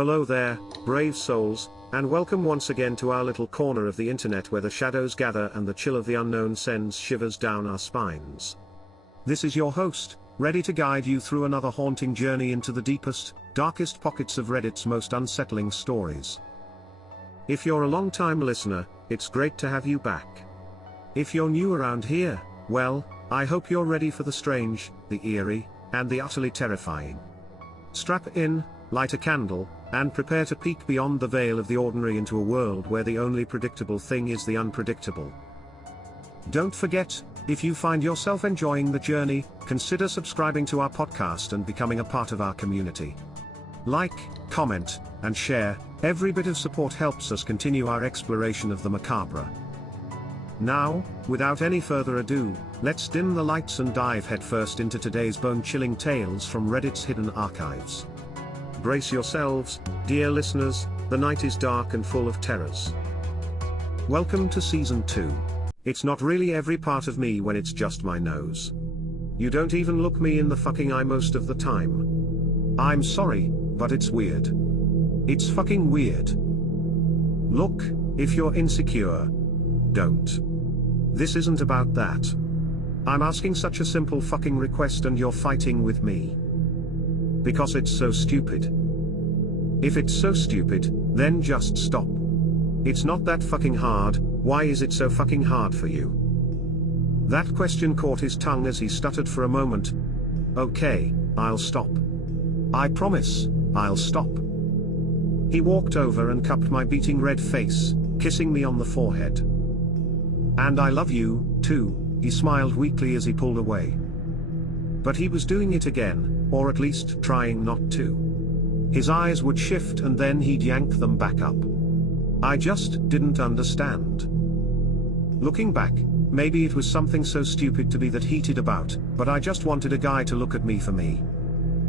Hello there, brave souls, and welcome once again to our little corner of the internet where the shadows gather and the chill of the unknown sends shivers down our spines. This is your host, ready to guide you through another haunting journey into the deepest, darkest pockets of Reddit's most unsettling stories. If you're a long-time listener, it's great to have you back. If you're new around here, well, I hope you're ready for the strange, the eerie, and the utterly terrifying. Strap in, light a candle, and prepare to peek beyond the veil of the ordinary into a world where the only predictable thing is the unpredictable. Don't forget, if you find yourself enjoying the journey, consider subscribing to our podcast and becoming a part of our community. Like, comment, and share, every bit of support helps us continue our exploration of the macabre. Now, without any further ado, let's dim the lights and dive headfirst into today's bone-chilling tales from Reddit's hidden archives. Brace yourselves, dear listeners, the night is dark and full of terrors. Welcome to Season 2. It's not really every part of me when it's just my nose. You don't even look me in the fucking eye most of the time. I'm sorry, but it's weird. It's fucking weird. Look, if you're insecure, don't. This isn't about that. I'm asking such a simple fucking request and you're fighting with me. Because it's so stupid. If it's so stupid, then just stop. It's not that fucking hard. Why is it so fucking hard for you? That question caught his tongue as he stuttered for a moment. Okay, I'll stop. I promise, I'll stop. He walked over and cupped my beating red face, kissing me on the forehead. And I love you, too, he smiled weakly as he pulled away. But he was doing it again, or at least trying not to. His eyes would shift and then he'd yank them back up. I just didn't understand. Looking back, maybe it was something so stupid to be that heated about, but I just wanted a guy to look at me for me.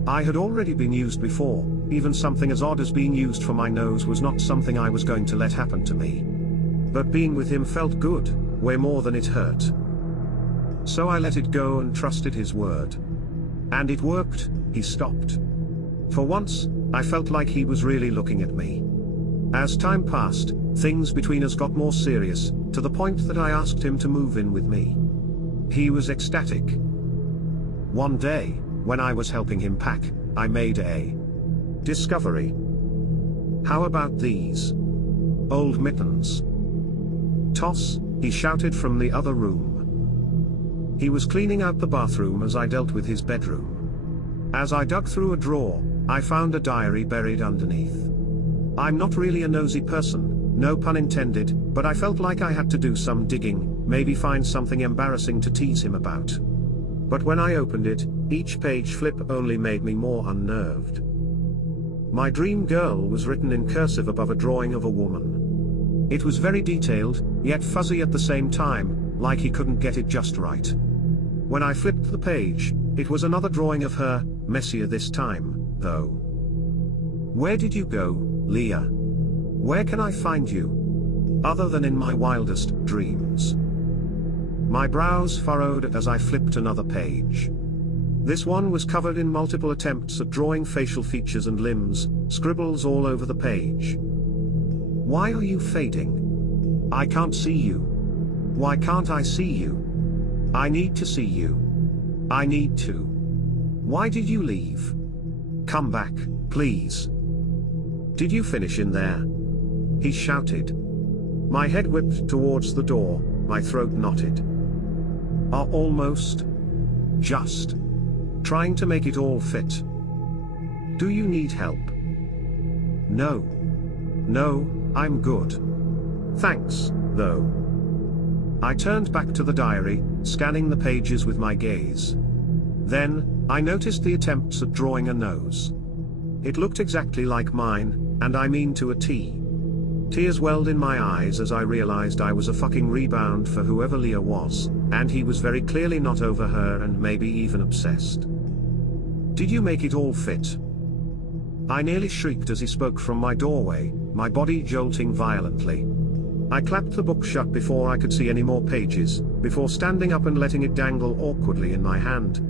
I had already been used before, even something as odd as being used for my nose was not something I was going to let happen to me. But being with him felt good, way more than it hurt. So I let it go and trusted his word. And it worked, he stopped. For once, I felt like he was really looking at me. As time passed, things between us got more serious, to the point that I asked him to move in with me. He was ecstatic. One day, when I was helping him pack, I made a discovery. How about these old mittens? Toss, he shouted from the other room. He was cleaning out the bathroom as I dealt with his bedroom. As I dug through a drawer, I found a diary buried underneath. I'm not really a nosy person, no pun intended, but I felt like I had to do some digging, maybe find something embarrassing to tease him about. But when I opened it, each page flip only made me more unnerved. My dream girl was written in cursive above a drawing of a woman. It was very detailed, yet fuzzy at the same time, like he couldn't get it just right. When I flipped the page, it was another drawing of her, messier this time, though. Where did you go, Leah? Where can I find you? Other than in my wildest dreams. My brows furrowed as I flipped another page. This one was covered in multiple attempts at drawing facial features and limbs, scribbles all over the page. Why are you fading? I can't see you. Why can't I see you? I need to see you. I need to. Why did you leave? Come back, please. Did you finish in there? He shouted. My head whipped towards the door, my throat knotted. Are almost. Just. Trying to make it all fit. Do you need help? No. No, I'm good. Thanks, though. I turned back to the diary, scanning the pages with my gaze. Then, I noticed the attempts at drawing a nose. It looked exactly like mine, and I mean to a T. Tears welled in my eyes as I realized I was a fucking rebound for whoever Leah was, and he was very clearly not over her and maybe even obsessed. Did you make it all fit? I nearly shrieked as he spoke from my doorway, my body jolting violently. I clapped the book shut before I could see any more pages, before standing up and letting it dangle awkwardly in my hand.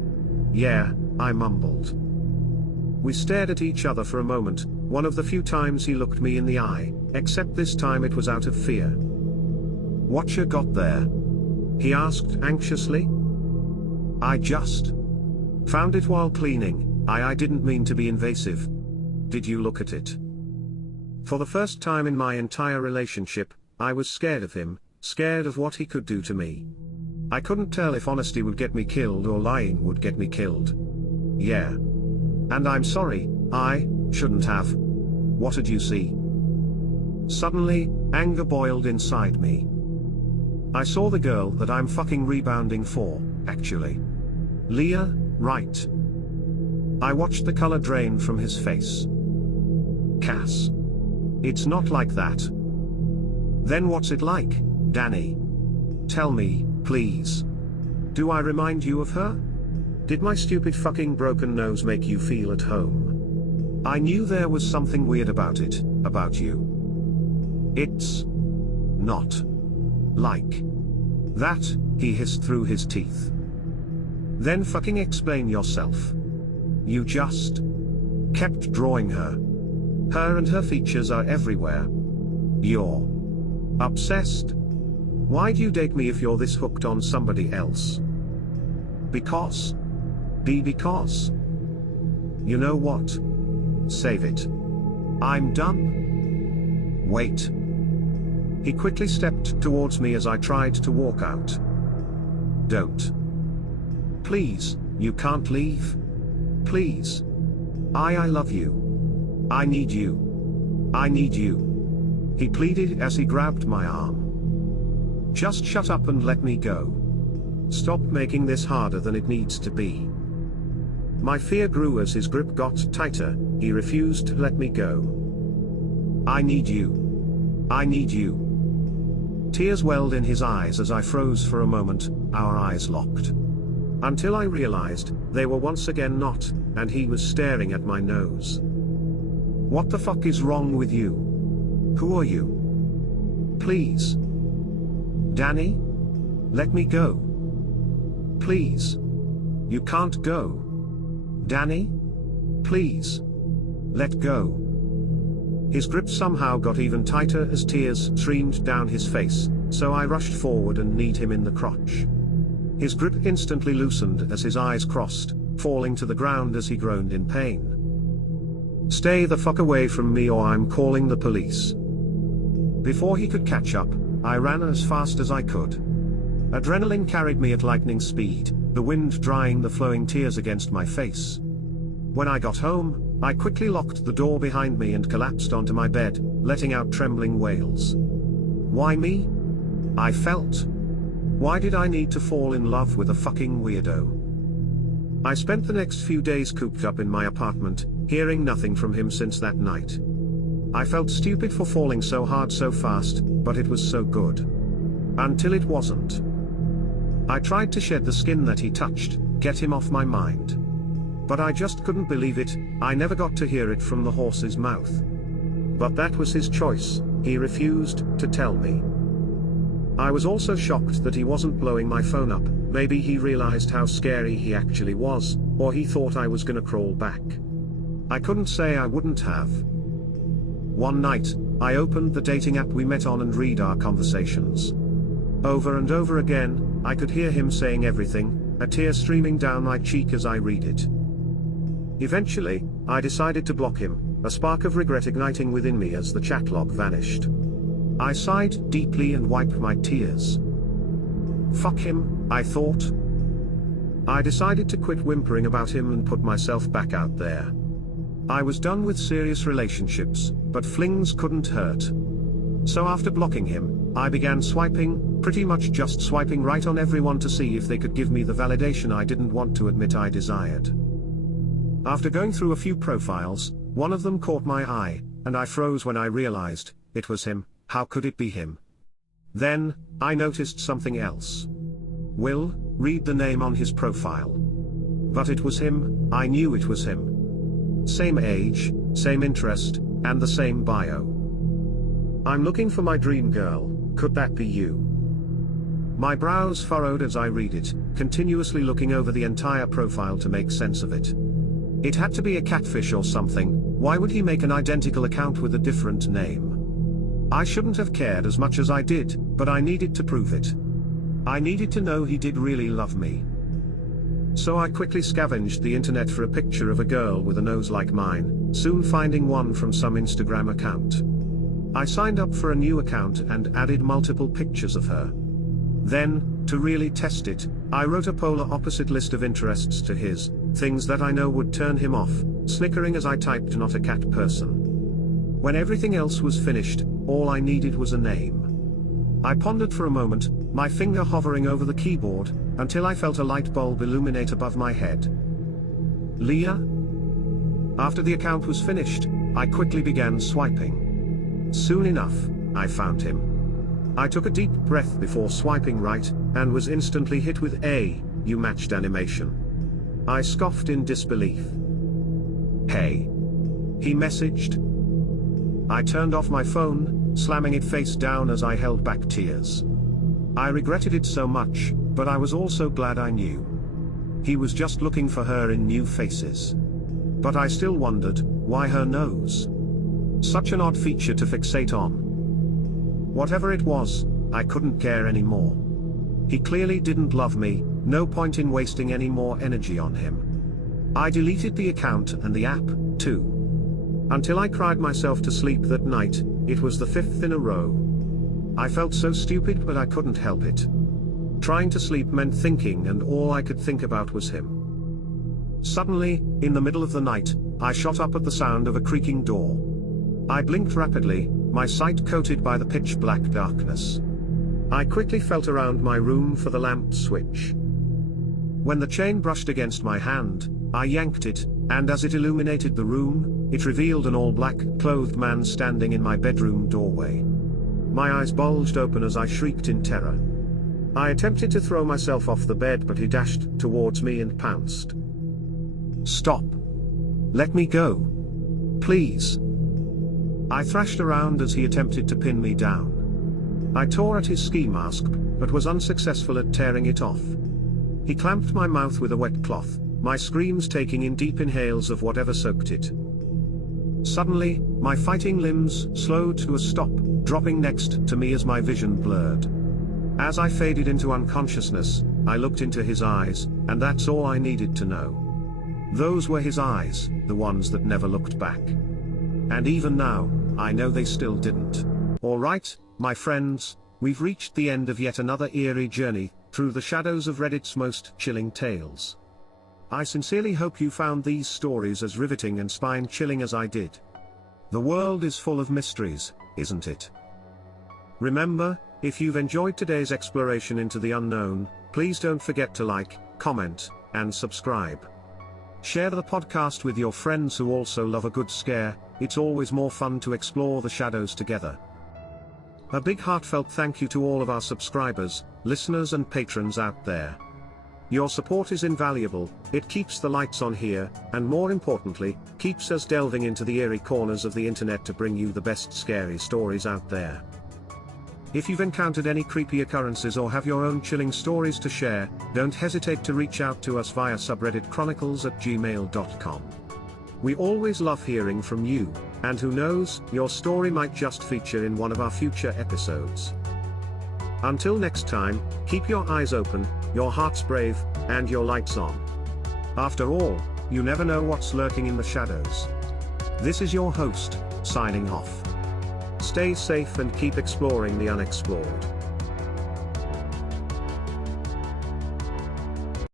Yeah, I mumbled. We stared at each other for a moment, one of the few times he looked me in the eye, except this time it was out of fear. "What you got there?" he asked anxiously. "I just found it while cleaning. I didn't mean to be invasive. Did you look at it?" For the first time in my entire relationship, I was scared of him, scared of what he could do to me. I couldn't tell if honesty would get me killed or lying would get me killed. Yeah. And I'm sorry, I shouldn't have. What did you see? Suddenly, anger boiled inside me. I saw the girl that I'm fucking rebounding for, actually. Leah, right. I watched the color drain from his face. Cass. It's not like that. Then what's it like, Danny? Tell me, please. Do I remind you of her? Did my stupid fucking broken nose make you feel at home? I knew there was something weird about it, about you. It's not like that, he hissed through his teeth. Then fucking explain yourself. You just kept drawing her. Her and her features are everywhere. You're obsessed. Why'd you date me if you're this hooked on somebody else? Because. Because. You know what? Save it. I'm done. Wait. He quickly stepped towards me as I tried to walk out. Don't. Please, you can't leave. Please. I love you. I need you. I need you. He pleaded as he grabbed my arm. Just shut up and let me go. Stop making this harder than it needs to be. My fear grew as his grip got tighter. He refused to let me go. I need you. I need you. Tears welled in his eyes as I froze for a moment, our eyes locked. Until I realized, they were once again not, and he was staring at my nose. What the fuck is wrong with you? Who are you? Please. Danny? Let me go. Please. You can't go. Danny? Please. Let go. His grip somehow got even tighter as tears streamed down his face, so I rushed forward and kneed him in the crotch. His grip instantly loosened as his eyes crossed, falling to the ground as he groaned in pain. Stay the fuck away from me or I'm calling the police. Before he could catch up, I ran as fast as I could. Adrenaline carried me at lightning speed, the wind drying the flowing tears against my face. When I got home, I quickly locked the door behind me and collapsed onto my bed, letting out trembling wails. Why me? I felt. Why did I need to fall in love with a fucking weirdo? I spent the next few days cooped up in my apartment, hearing nothing from him since that night. I felt stupid for falling so hard so fast, but it was so good. Until it wasn't. I tried to shed the skin that he touched, get him off my mind. But I just couldn't believe it. I never got to hear it from the horse's mouth. But that was his choice, he refused to tell me. I was also shocked that he wasn't blowing my phone up. Maybe he realized how scary he actually was, or he thought I was gonna crawl back. I couldn't say I wouldn't have. One night, I opened the dating app we met on and read our conversations. Over and over again, I could hear him saying everything, a tear streaming down my cheek as I read it. Eventually, I decided to block him, a spark of regret igniting within me as the chat log vanished. I sighed deeply and wiped my tears. Fuck him, I thought. I decided to quit whimpering about him and put myself back out there. I was done with serious relationships, but flings couldn't hurt. So after blocking him, I began swiping, pretty much just swiping right on everyone to see if they could give me the validation I didn't want to admit I desired. After going through a few profiles, one of them caught my eye, and I froze when I realized, it was him. How could it be him? Then, I noticed something else. Will, read the name on his profile. But it was him, I knew it was him. Same age, same interest, and the same bio. I'm looking for my dream girl, could that be you? My brows furrowed as I read it, continuously looking over the entire profile to make sense of it. It had to be a catfish or something, Why would he make an identical account with a different name? I shouldn't have cared as much as I did, but I needed to prove it. I needed to know he did really love me. So I quickly scavenged the internet for a picture of a girl with a nose like mine, soon finding one from some Instagram account. I signed up for a new account and added multiple pictures of her. Then, to really test it, I wrote a polar opposite list of interests to his, things that I know would turn him off, snickering as I typed "not a cat person." When everything else was finished, all I needed was a name. I pondered for a moment, my finger hovering over the keyboard, until I felt a light bulb illuminate above my head. Leah? After the account was finished, I quickly began swiping. Soon enough, I found him. I took a deep breath before swiping right, and was instantly hit with a "you matched" animation. I scoffed in disbelief. "Hey," he messaged. I turned off my phone, slamming it face down as I held back tears. I regretted it so much, but I was also glad I knew. He was just looking for her in new faces. But I still wondered, why her nose? Such an odd feature to fixate on. Whatever it was, I couldn't care anymore. He clearly didn't love me, no point in wasting any more energy on him. I deleted the account and the app, too. Until I cried myself to sleep that night. It was the 5th in a row. I felt so stupid, but I couldn't help it. Trying to sleep meant thinking, and all I could think about was him. Suddenly, in the middle of the night, I shot up at the sound of a creaking door. I blinked rapidly, my sight coated by the pitch-black darkness. I quickly felt around my room for the lamp switch. When the chain brushed against my hand, I yanked it, and as it illuminated the room, it revealed an all-black, clothed man standing in my bedroom doorway. My eyes bulged open as I shrieked in terror. I attempted to throw myself off the bed, but he dashed towards me and pounced. "Stop! Let me go! Please!" I thrashed around as he attempted to pin me down. I tore at his ski mask, but was unsuccessful at tearing it off. He clamped my mouth with a wet cloth, my screams taking in deep inhales of whatever soaked it. Suddenly, my fighting limbs slowed to a stop, dropping next to me as my vision blurred. As I faded into unconsciousness, I looked into his eyes, and that's all I needed to know. Those were his eyes, the ones that never looked back. And even now, I know they still didn't. Alright, my friends, we've reached the end of yet another eerie journey through the shadows of Reddit's most chilling tales. I sincerely hope you found these stories as riveting and spine-chilling as I did. The world is full of mysteries, isn't it? Remember, if you've enjoyed today's exploration into the unknown, please don't forget to like, comment, and subscribe. Share the podcast with your friends who also love a good scare. It's always more fun to explore the shadows together. A big heartfelt thank you to all of our subscribers, listeners and patrons out there. Your support is invaluable, it keeps the lights on here, and more importantly, keeps us delving into the eerie corners of the internet to bring you the best scary stories out there. If you've encountered any creepy occurrences or have your own chilling stories to share, don't hesitate to reach out to us via subreddit chronicles@gmail.com. We always love hearing from you, and who knows, your story might just feature in one of our future episodes. Until next time, keep your eyes open, your hearts brave, and your lights on. After all, you never know what's lurking in the shadows. This is your host, signing off. Stay safe and keep exploring the unexplored.